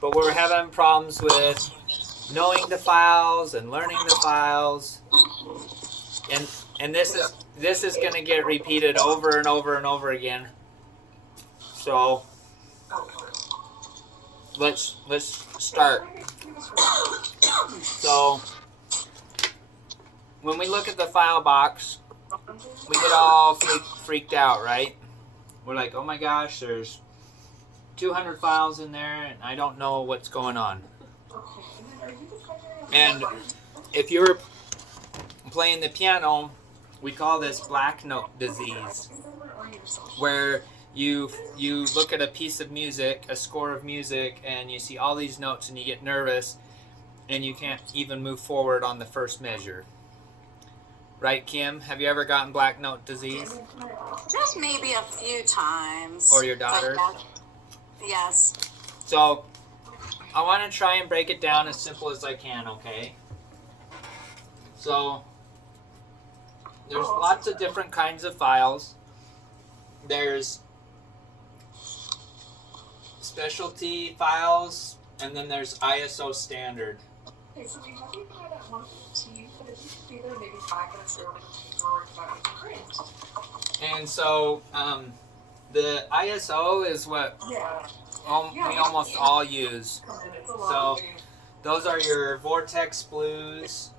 but we're having problems with knowing the files and learning the files, and this is going to get repeated over and over and over again. So let's start. So when we look at the file box, we get all freaked out, right? We're like, oh my gosh, there's 200 files in there and I don't know what's going on. And if you're playing the piano, we call this black note disease, where you look at a piece of music, a score of music, and you see all these notes and you get nervous and you can't even move forward on the first measure. Right, Kim? Have you ever gotten black note disease? Just maybe a few times. Or your daughter? Yes. So I want to try and break it down as simple as I can, okay? So there's lots of different kinds of files. There's specialty files, and then there's ISO standard. Okay, so we have you try that one tea, but if you could be there maybe 5 minutes early or great. And so the ISO is what we almost all use. So those are your Vortex blues.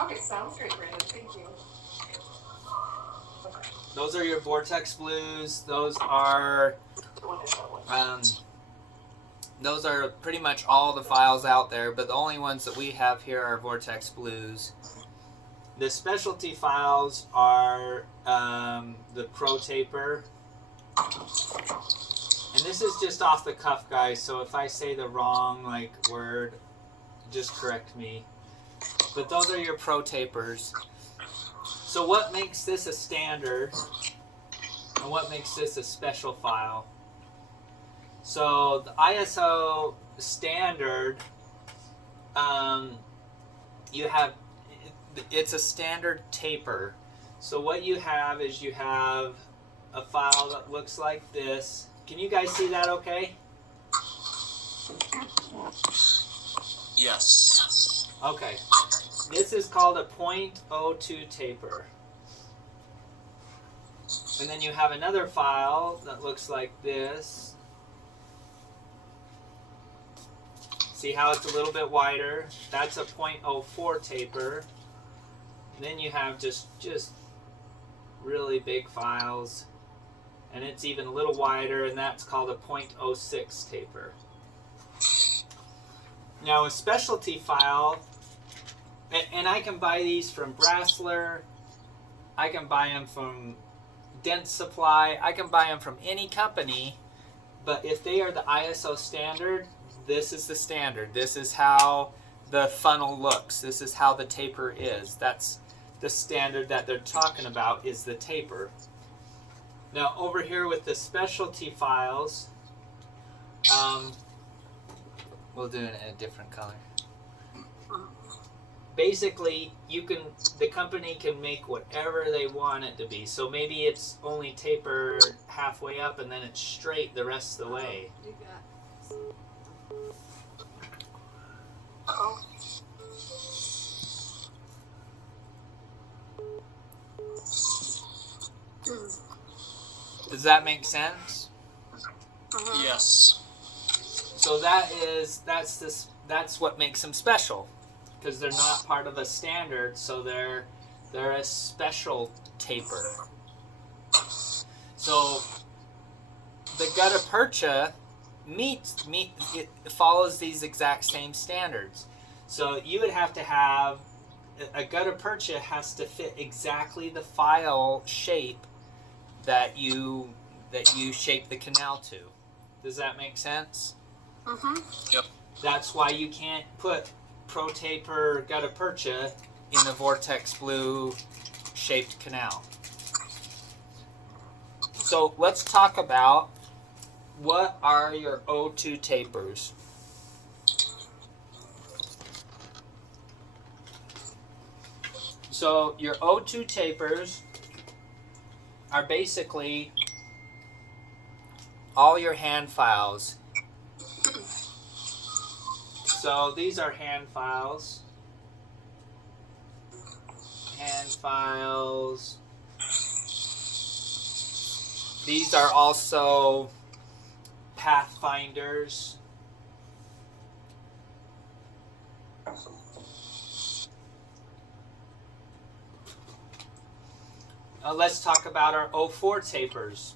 Okay, sounds great, Brandon. Thank you. Okay. Those are your Vortex blues. Those are pretty much all the files out there, but the only ones that we have here are Vortex blues. The specialty files are the Pro Taper. And this is just off the cuff, guys, so if I say the wrong word, just correct me. But those are your Pro Tapers. So what makes this a standard and what makes this a special file? So the ISO standard, it's a standard taper. So what you have is you have a file that looks like this. Can you guys see that okay? Yes. Okay. This is called a .02 taper. And then you have another file that looks like this. See how it's a little bit wider? That's a .04 taper. And then you have just really big files. And it's even a little wider, and that's called a .06 taper. Now a specialty file, and I can buy these from Brassler, I can buy them from Dent Supply, I can buy them from any company, but if they are the ISO standard, this is the standard. This is how the funnel looks. This is how the taper is. That's the standard that they're talking about, is the taper. Now over here with the specialty files, we'll do it in a different color. Basically, the company can make whatever they want it to be. So maybe it's only tapered halfway up and then it's straight the rest of the way. Uh-oh. Does that make sense? Yes. So that's what makes them special, because they're not part of a standard, so they're a special taper. So the gutta percha it follows these exact same standards. So you would have to have a gutta percha has to fit exactly the file shape that you shape the canal to. Does that make sense? Yep. That's why you can't put Pro Taper gutta percha in a Vortex blue shaped canal. So let's talk about what are your O2 tapers. So your O2 tapers are basically all your hand files. So these are hand files. Hand files. These are also pathfinders. Let's talk about our O4 tapers.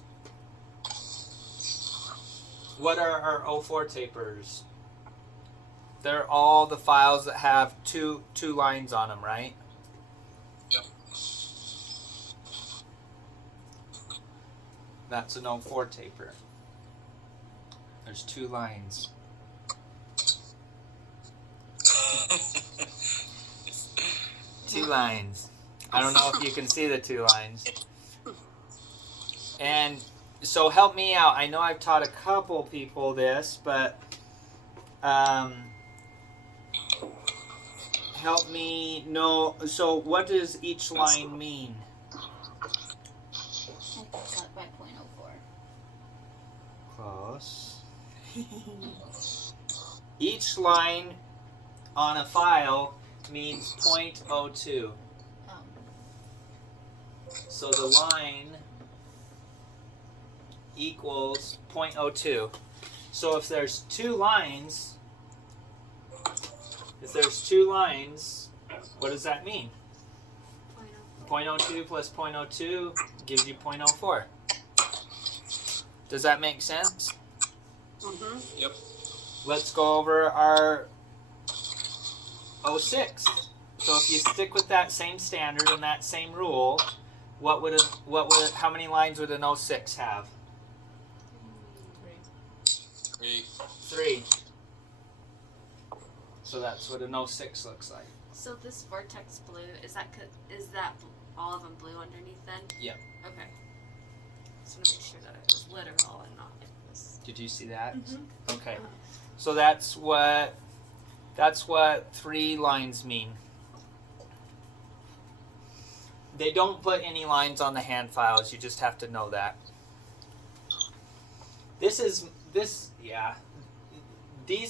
What are our O4 tapers? They're all the files that have two lines on them, right? Yep. That's an O4 taper. There's 2 lines. Two lines. I don't know if you can see the 2 lines. And so help me out. I know I've taught a couple people this, but help me know. So what does each line mean? Multiplied by 0.04. Close. Each line on a file means 0.02. So the line equals 0.02. So if there's 2 lines, what does that mean? 0.02 plus 0.02 gives you 0.04. Does that make sense? Mm-hmm. Yep. Let's go over our 06. So if you stick with that same standard and that same rule, how many lines would an 06 have? 3. 3. So that's what an 06 looks like. So this vortex blue, is that all of them blue underneath then? Yep. Okay. Just want to make sure that it was literal and not this. Did you see that? Mm-hmm. Okay. So that's what 3 lines mean. They don't put any lines on the hand files. You just have to know that. These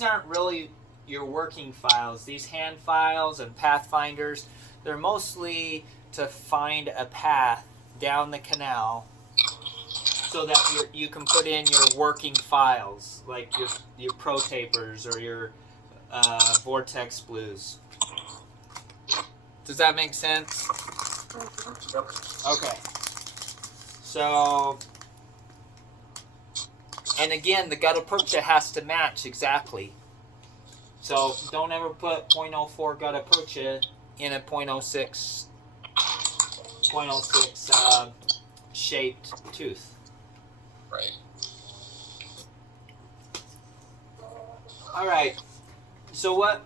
aren't really your working files. These hand files and pathfinders, they're mostly to find a path down the canal so that you can put in your working files, like your pro tapers or your vortex blues. Does that make sense? Yep. Okay. So, and again, the gutta percha has to match exactly. So don't ever put 0.04 gutta percha in a 0.06 shaped tooth. Right. All right. So what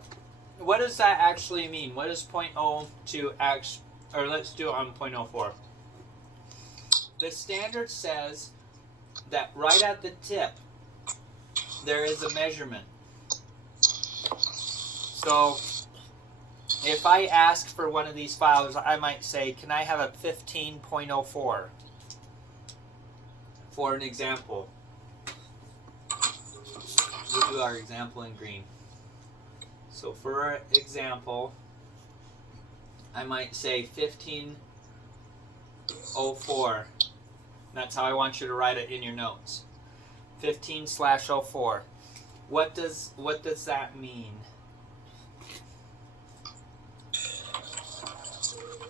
does that actually mean? What does 0.02 actually? Or let's do it on 0.04. The standard says that right at the tip there is a measurement. So if I ask for one of these files, I might say, can I have a 15.04 for an example? We'll do our example in green. So for example, I might say 1504. That's how I want you to write it in your notes. 15/04. What does that mean?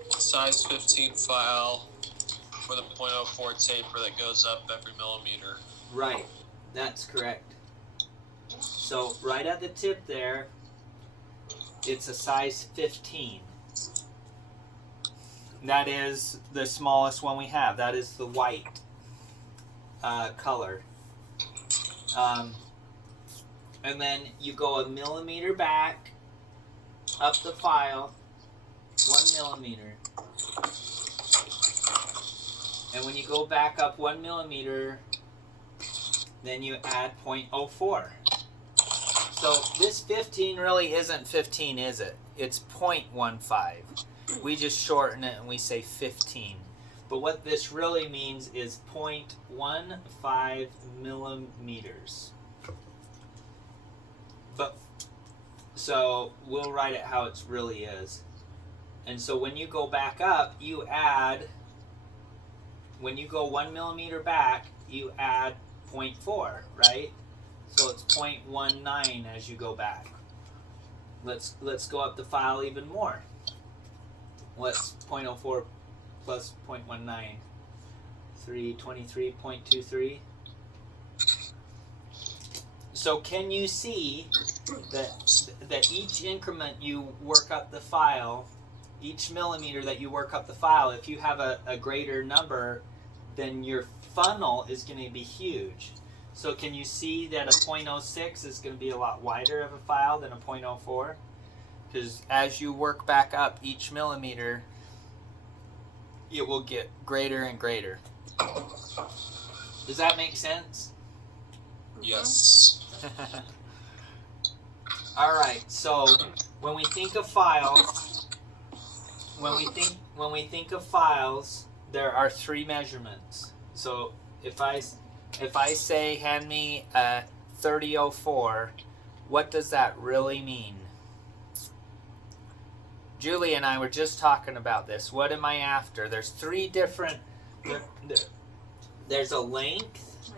Size 15 file with a 0.04 taper that goes up every millimeter. Right. That's correct. So right at the tip there, it's a size 15. That is the smallest one we have. That is the white color. And then you go a millimeter back up the file, 1 millimeter. And when you go back up 1 millimeter, then you add 0.04. So this 15 really isn't 15, is it? It's 0.15. We just shorten it and we say 15. But what this really means is 0.15 millimeters. But so we'll write it how it really is. And so when you go back up, you add, when you go 1 millimeter back, you add 0.4, right? So it's 0.19 as you go back. Let's go up the file even more. What's 0.04 plus 0.19? 323.23. So can you see that each increment you work up the file, each millimeter that you work up the file, if you have a greater number, then your funnel is going to be huge. So can you see that a 0.06 is going to be a lot wider of a file than a 0.04? Because as you work back up each millimeter, it will get greater and greater. Does that make sense? Yes. All right. So when we think of files, when we think of files, there are three measurements. So if I say hand me a 3004, what does that really mean? Julie and I were just talking about this. What am I after? There's three different. There's a length.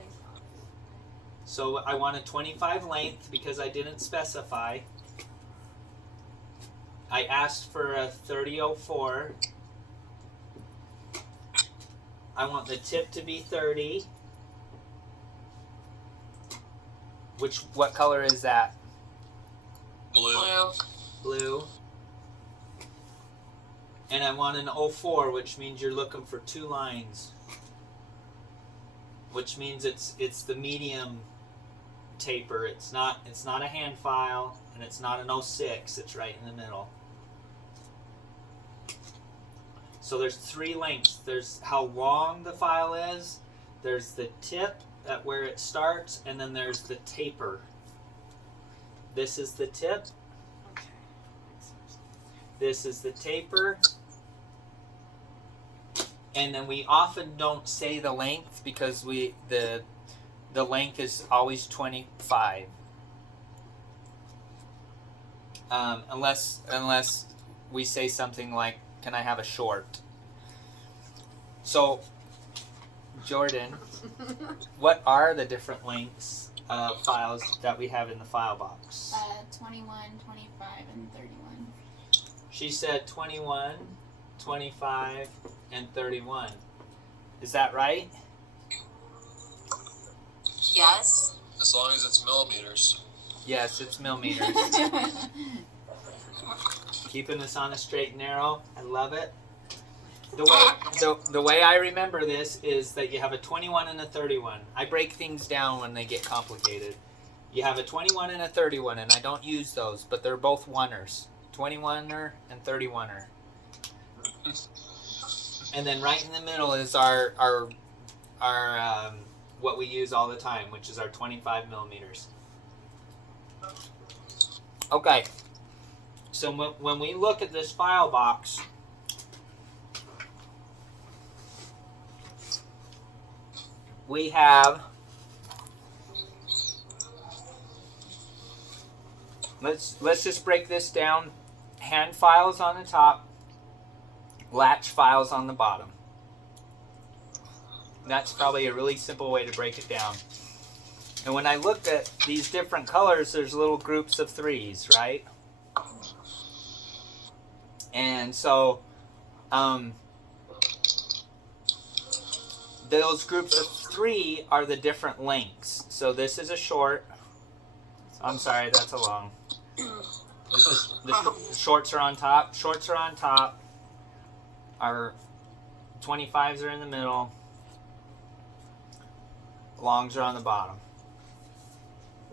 So I want a 25 length because I didn't specify. I asked for a 3004. I want the tip to be 30. What color is that? Blue. Blue. And I want an 04, which means you're looking for 2 lines. Which means it's the medium taper. It's not a hand file, and it's not an 06. It's right in the middle. So there's 3 lengths. There's how long the file is. There's the tip at where it starts, and then there's the taper. This is the tip. Okay. This is the taper. And then we often don't say the length because the length is always 25. Unless we say something like, can I have a short? So, Jordan, what are the different lengths of files that we have in the file box? 21, 25, and 31. She said 21, 25, and 31. Is that right? Yes. As long as it's millimeters. Yes, it's millimeters. Keeping us on a straight and narrow. I love it. The way I remember this is that you have a 21 and a 31. I break things down when they get complicated. You have a 21 and a 31, and I don't use those, but they're both oneers. 21er and 31er. And then right in the middle is our what we use all the time, which is our 25 millimeters. Okay. So when we look at this file box, we have, let's just break this down. Hand files on the top, latch files on the bottom. That's probably a really simple way to break it down. And when I looked at these different colors, there's little groups of 3s, right? And so those groups of 3 are the different lengths. So this is a short. I'm sorry, that's a long. The shorts are on top. Shorts are on top. Our 25s are in the middle. Longs are on the bottom.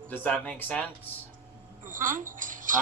Does that make sense? Mm-hmm.